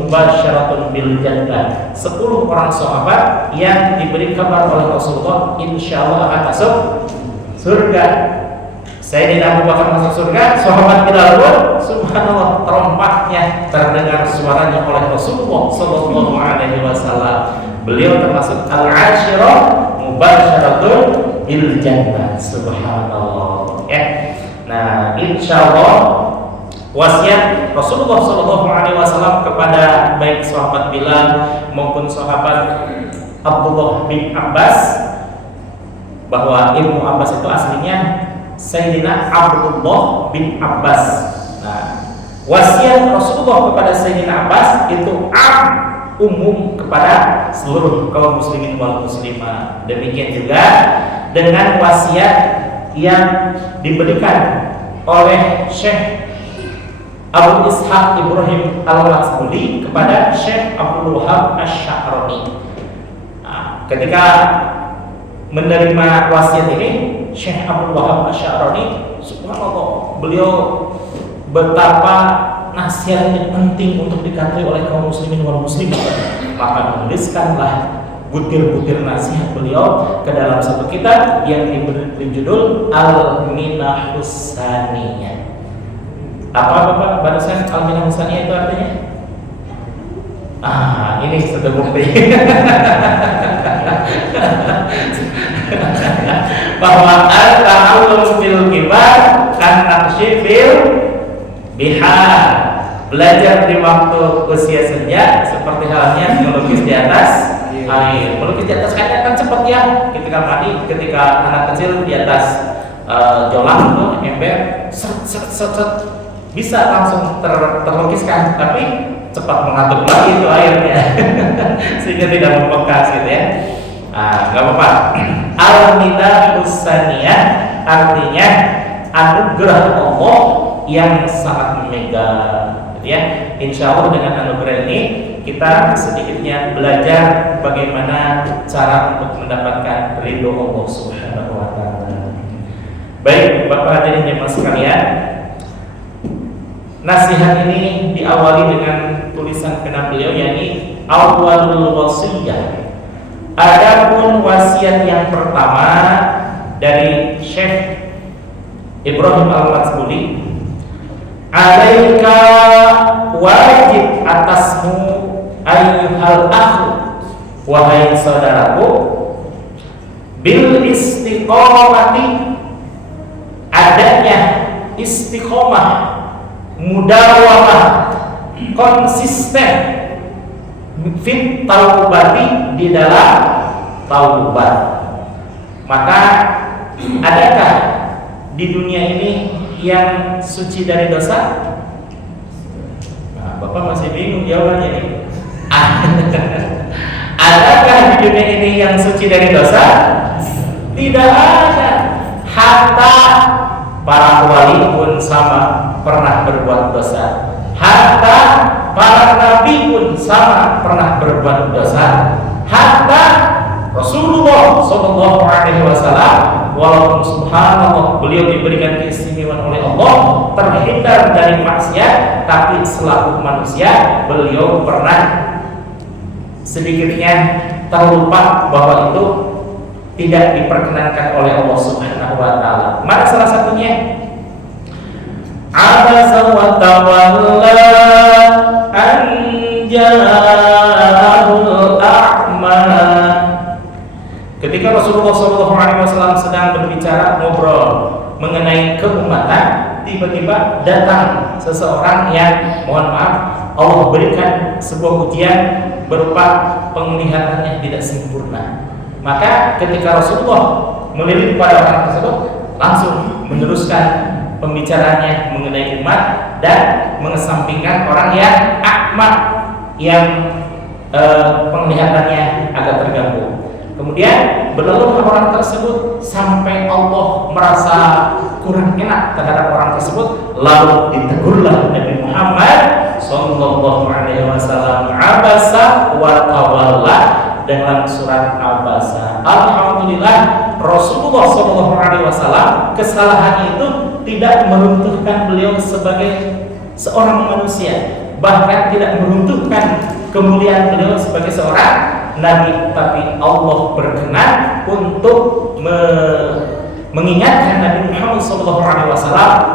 mubasyaratun bil jannah. 10 orang sahabat yang diberi kabar oleh Rasulullah insyaallah akan masuk surga. Sayyidina Abu Bakar masuk surga, sahabat Bilal pun subhanallah terompahnya terdengar suaranya oleh Rasulullah sallallahu alaihi wasallam. Beliau termasuk al-ashirah mubasyaratun bil jannah. Subhanallah ya. Nah, insyaallah wasiat Rasulullah sallallahu alaihi wasallam kepada baik sahabat Bilal maupun sahabat Abdullah bin Abbas, bahwa Ibnu Abbas itu aslinya Sayyidina Abdullah bin Abbas. Nah, wasiat Rasulullah kepada Sayyidina Abbas itu umum kepada seluruh kaum muslimin wal muslimah. Demikian juga dengan wasiat yang diberikan oleh Syekh Abu Ishaq Ibrahim Al-Laksbuli kepada Syekh Abdul Wahab Asy-Sya'rani. Nah, ketika menerima wasiat ini, Syekh Abdul Wahab Asy-Sya'rani, subhanallah, beliau betapa nasihatnya penting untuk diketahui oleh kaum muslimin wal muslimat. Maka menuliskanlah butir-butir nasihat beliau ke dalam satu kitab yang diberi judul Al-Minahus Saniyah. Apa Bapak barusan Al-Minahus Saniyah itu artinya? Ini sudah bukti bahwa al-ta'allum bil kibar kan-naqshi fil bihar. Belajar di waktu usia senja seperti halnya melukis di atas air. Melukis di atas kaca kan cepat ya, ketika mandi, ketika anak kecil di atas jolang tuh ember set bisa langsung terlukiskan, tapi cepat mengaduk lagi itu airnya sehingga tidak membekas gitu ya. Nggak apa-apa. Al-Minahus Saniyah artinya anugerah Allah yang sangat mega, gitu ya. Insya Allah dengan anugerah ini kita sedikitnya belajar bagaimana cara untuk mendapatkan ridho Allah Subhanahu wa Ta'ala. Baik, Bapak hadirin jemaah sekalian, nasihat ini diawali dengan tulisan pena beliau, yakni awwalul wasiyah. Adapun wasiat yang pertama dari Syekh Ibrahim Al-Laksbuli, alaika wajib atasmu ayyuhal akhu, wahai saudaraku, bil istiqomati, adanya istiqomah, mudawamah, konsisten, fit taubati, di dalam taubat. Maka adakah di dunia ini yang suci dari dosa? Bapak masih bingung jawabannya ini. Adakah di dunia ini yang suci dari dosa? Tidak ada. Hatta para wali pun sama pernah berbuat dosa. Hatta para nabi pun sama pernah berbuat dosa. Hatta Rasulullah Sallallahu Alaihi Wasallam, walaupun subhanallah beliau diberikan keistimewaan oleh Allah, terhindar dari maksiat, tapi selaku manusia beliau pernah sedikitnya terlupa bahwa itu tidak diperkenankan oleh Allah Subhanahu wa Ta'ala. Mana salah satunya? Abasa wa tawalla an ja'ahul a'ma. Ketika Rasulullah SAW sedang berbicara, ngobrol mengenai keumatan, tiba-tiba datang seseorang yang, mohon maaf, Allah berikan sebuah ujian berupa penglihatannya tidak sempurna. Maka ketika Rasulullah melirik pada orang tersebut, langsung meneruskan pembicaranya mengenai umat dan mengesampingkan orang yang akma, yang penglihatannya agak terganggu. Kemudian berlalu orang tersebut sampai Allah merasa kurang enak terhadap orang tersebut, lalu ditegurlah Nabi Muhammad Sallallahu Alaihi Wasallam, abasa wa tawalla, dengan surat Abasa. Alhamdulillah Rasulullah Sallallahu Alaihi Wasallam kesalahan itu tidak meruntuhkan beliau sebagai seorang manusia, bahkan tidak meruntuhkan kemuliaan beliau sebagai seorang nabi, tapi Allah berkenan untuk mengingatkan Nabi Muhammad SAW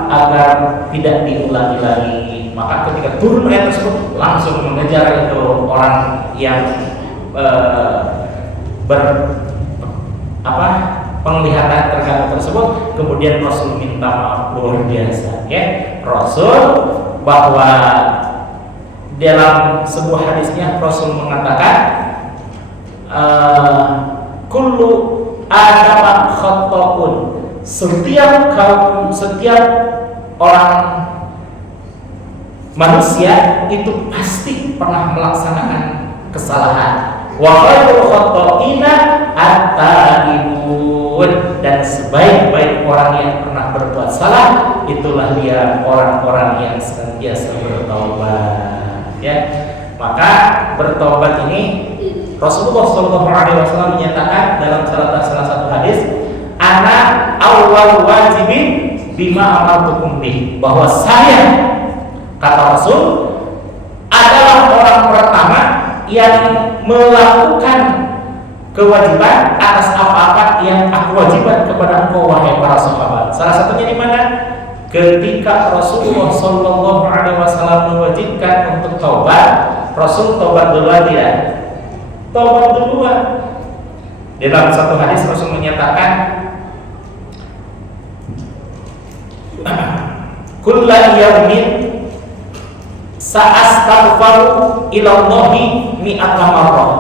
agar tidak diulangi lagi. Maka ketika turun ayat tersebut langsung mengejar itu orang yang penglihatan terganggu tersebut. Kemudian Rasul minta maaf luar biasa, ya. Rasul bahwa dalam sebuah hadisnya Rasul mengatakan kullu adama khata'un, setiap orang manusia itu pasti pernah melaksanakan kesalahan. Wa khairul khata'ina at-taibun, dan sebaik-baik orang yang pernah berbuat salah itulah dia orang-orang yang senantiasa bertaubat, ya. Maka bertobat ini Rasulullah SAW menyatakan dalam salah satu hadis, ana awwal wajibin bima amartukum bih, bahwa saya, kata Rasul, adalah orang pertama yang melakukan kewajiban atas apa-apa yang aku wajibkan kepada engkau wahai para sahabat. Salah satunya di mana? Ketika Rasulullah SAW mewajibkan untuk taubat, Rasul taubat duluan tidak? Taubat duluan. Dalam satu hadis Rasul menyatakan, kulla yaumin sa'astaghfiru ilallahi mi'ata marrah.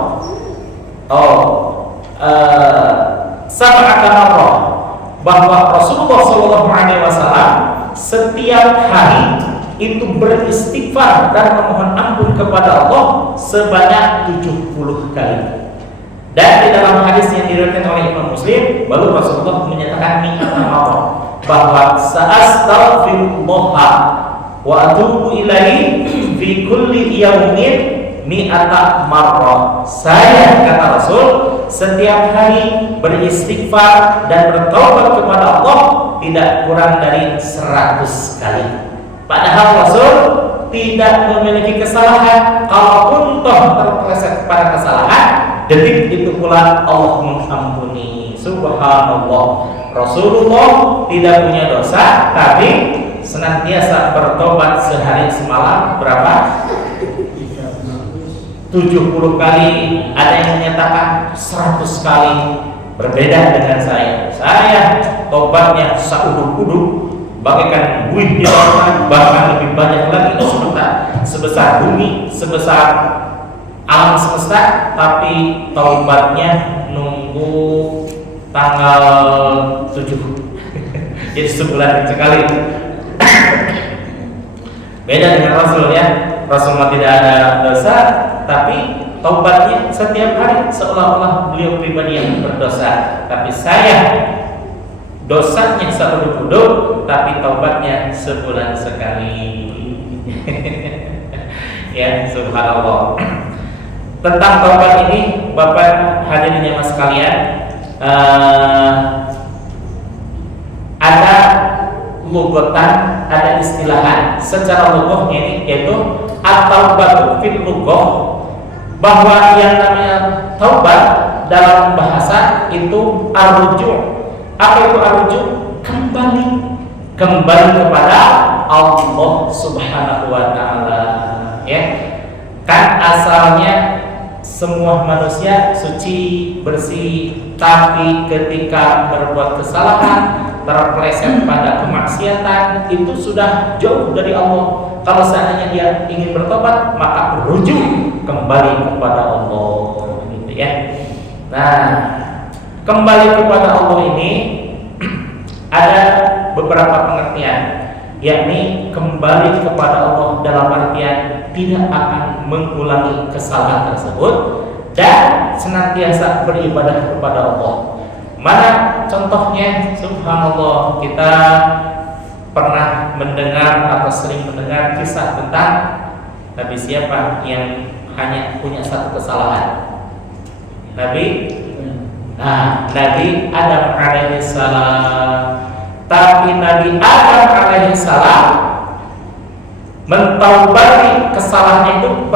Sab'ata marrah, bahwa Rasulullah SAW setiap hari itu beristighfar dan memohon ampun kepada Allah sebanyak 70 kali. Dan di dalam hadis yang diriwayatkan oleh Imam Muslim, baru Rasulullah menyatakan mi'ata marrah, bahwa sa'astaghfirullah wa atubu ilaihi fi kulli yaumin mi'ata marrah. Saya, kata Rasul, setiap hari beristighfar dan bertaubat kepada Allah tidak kurang dari 100 kali. Padahal Rasul tidak memiliki kesalahan. Kalaupun toh terpeleset pada kesalahan, detik itu pula Allah mengampuni. Subhanallah. Rasulullah tidak punya dosa, tapi senantiasa bertobat sehari semalam berapa? 70 kali. Ada yang menyatakan 100 kali. Berbeda dengan saya. Saya tobatnya sauduk-uduk, bagaikan buih di lautan, bahkan lebih banyak lagi sebesar bumi, sebesar alam semesta. Tapi taubatnya nunggu tanggal 7 jadi sebulan sekali. Beda dengan Rasul, ya. Rasul tidak ada dosa, tapi taubatnya setiap hari, seolah-olah beliau pribadi yang berdosa. Tapi saya dosanya seuduk-uduk, tapi taubatnya sebulan sekali. Ya, subhanallah. Tentang taubat ini, Bapak hadirin jemaah sekalian, ada lugatan, ada istilahan secara lugahnya ini, yaitu at-taubatu fil lughah, bahwa yang namanya taubat dalam bahasa itu ar-ruju'. Apa itu ar-ruju'? Kembali kepada Allah Subhanahu wa taala, ya. Kan asalnya semua manusia suci, bersih, tapi ketika berbuat kesalahan, terpeleset pada kemaksiatan, itu sudah jauh dari Allah. Kalau seandainya dia ingin bertobat, maka rujuk kembali kepada Allah, gitu, ya. Nah, kembali kepada Allah ini ada beberapa pengertian, yakni kembali kepada Allah dalam artian tidak akan mengulangi kesalahan tersebut dan senantiasa beribadah kepada Allah. Mana contohnya? Subhanallah, kita pernah mendengar atau sering mendengar kisah tentang Nabi siapa yang hanya punya satu kesalahan? Nabi Adam alaihissalam. Tapi Nabi Adam alaihissalam mentaubati kesalahan itu